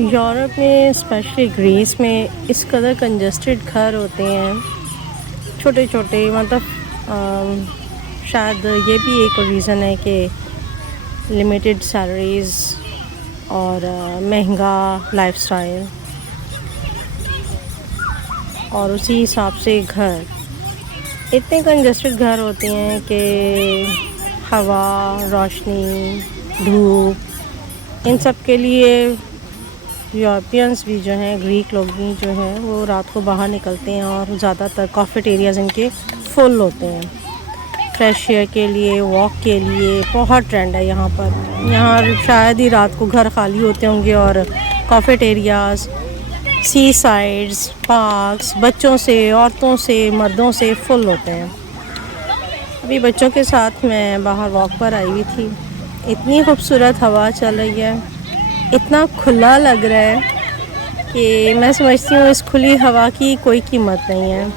Europe में specially Greece में इस कदर कंजस्टेड घर होते हैं, छोटे छोटे, मतलब शायद ये भी एक रीज़न है कि लिमिटेड सैलरीज़ और महंगा लाइफस्टाइल, और उसी हिसाब से घर इतने कंजस्टेड घर होते हैं कि हवा, रोशनी, धूप, इन सब के लिए यूरोपियंस भी जो हैं, ग्रीक लोग भी जो हैं, वो रात को बाहर निकलते हैं और ज़्यादातर कैफेटेरियाज़ इनके फुल होते हैं। फ्रेश एयर के लिए, वॉक के लिए बहुत ट्रेंड है यहाँ पर। यहाँ शायद ही रात को घर खाली होते होंगे और कैफेटेरियाज़, सी साइड्स, पार्क्स बच्चों से, औरतों से, मर्दों से फुल होते हैं। अभी बच्चों के साथ मैं बाहर वॉक पर आई हुई थी। इतनी खूबसूरत हवा चल रही है, इतना खुला लग रहा है कि मैं समझती हूँ इस खुली हवा की कोई कीमत नहीं है।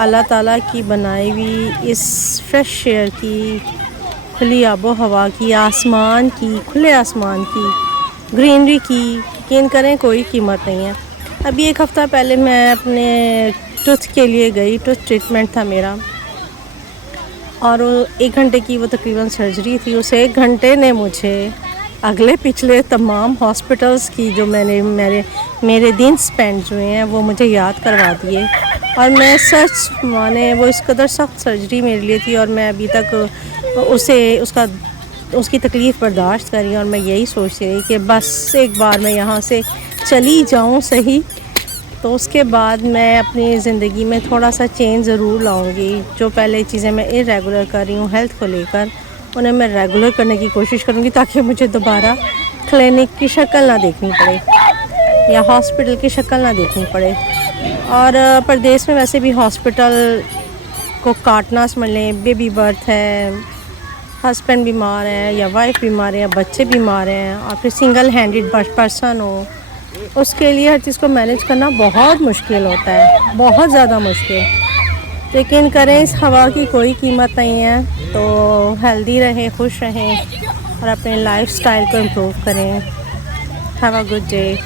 अल्लाह ताला की बनाई हुई इस फ्रेश एयर की, खुली आबो हवा की, आसमान की, खुले आसमान की, ग्रीनरी की यकीन करें कोई कीमत नहीं है। अभी एक हफ़्ता पहले मैं अपने टूथ के लिए गई, टूथ ट्रीटमेंट था मेरा, और 1 घंटे की वो तकरीबन सर्जरी थी। उस 1 घंटे ने मुझे अगले पिछले तमाम हॉस्पिटल्स की जो मेरे दिन स्पेंड हुए हैं वो मुझे याद करवा दिए। और मैं सच माने वो इस कदर सख्त सर्जरी मेरे लिए थी, और मैं अभी तक उसकी तकलीफ़ बर्दाश्त कर रही हूँ। और मैं यही सोचती रही कि बस एक बार मैं यहाँ से चली जाऊँ सही, तो उसके बाद मैं अपनी ज़िंदगी में थोड़ा सा चेंज ज़रूर लाऊंगी। जो पहले चीज़ें मैं इरेगुलर कर रही हूँ हेल्थ को लेकर, उन्हें मैं रेगुलर करने की कोशिश करूँगी, ताकि मुझे दोबारा क्लिनिक की शक्ल ना देखनी पड़े या हॉस्पिटल की शक्ल ना देखनी पड़े। और प्रदेश में वैसे भी हॉस्पिटल को काटना समझ लें। बेबी बर्थ है, हस्बैंड बीमार है या वाइफ बीमार है या बच्चे बीमार हैं, और फिर सिंगल हैंडेड पर्सन हो, उसके लिए हर चीज़ को मैनेज करना बहुत मुश्किल होता है, बहुत ज़्यादा मुश्किल। लेकिन करें, इस हवा की कोई कीमत नहीं है। तो हेल्दी रहें, खुश रहें और अपने लाइफस्टाइल को इम्प्रूव करें। Have a good day.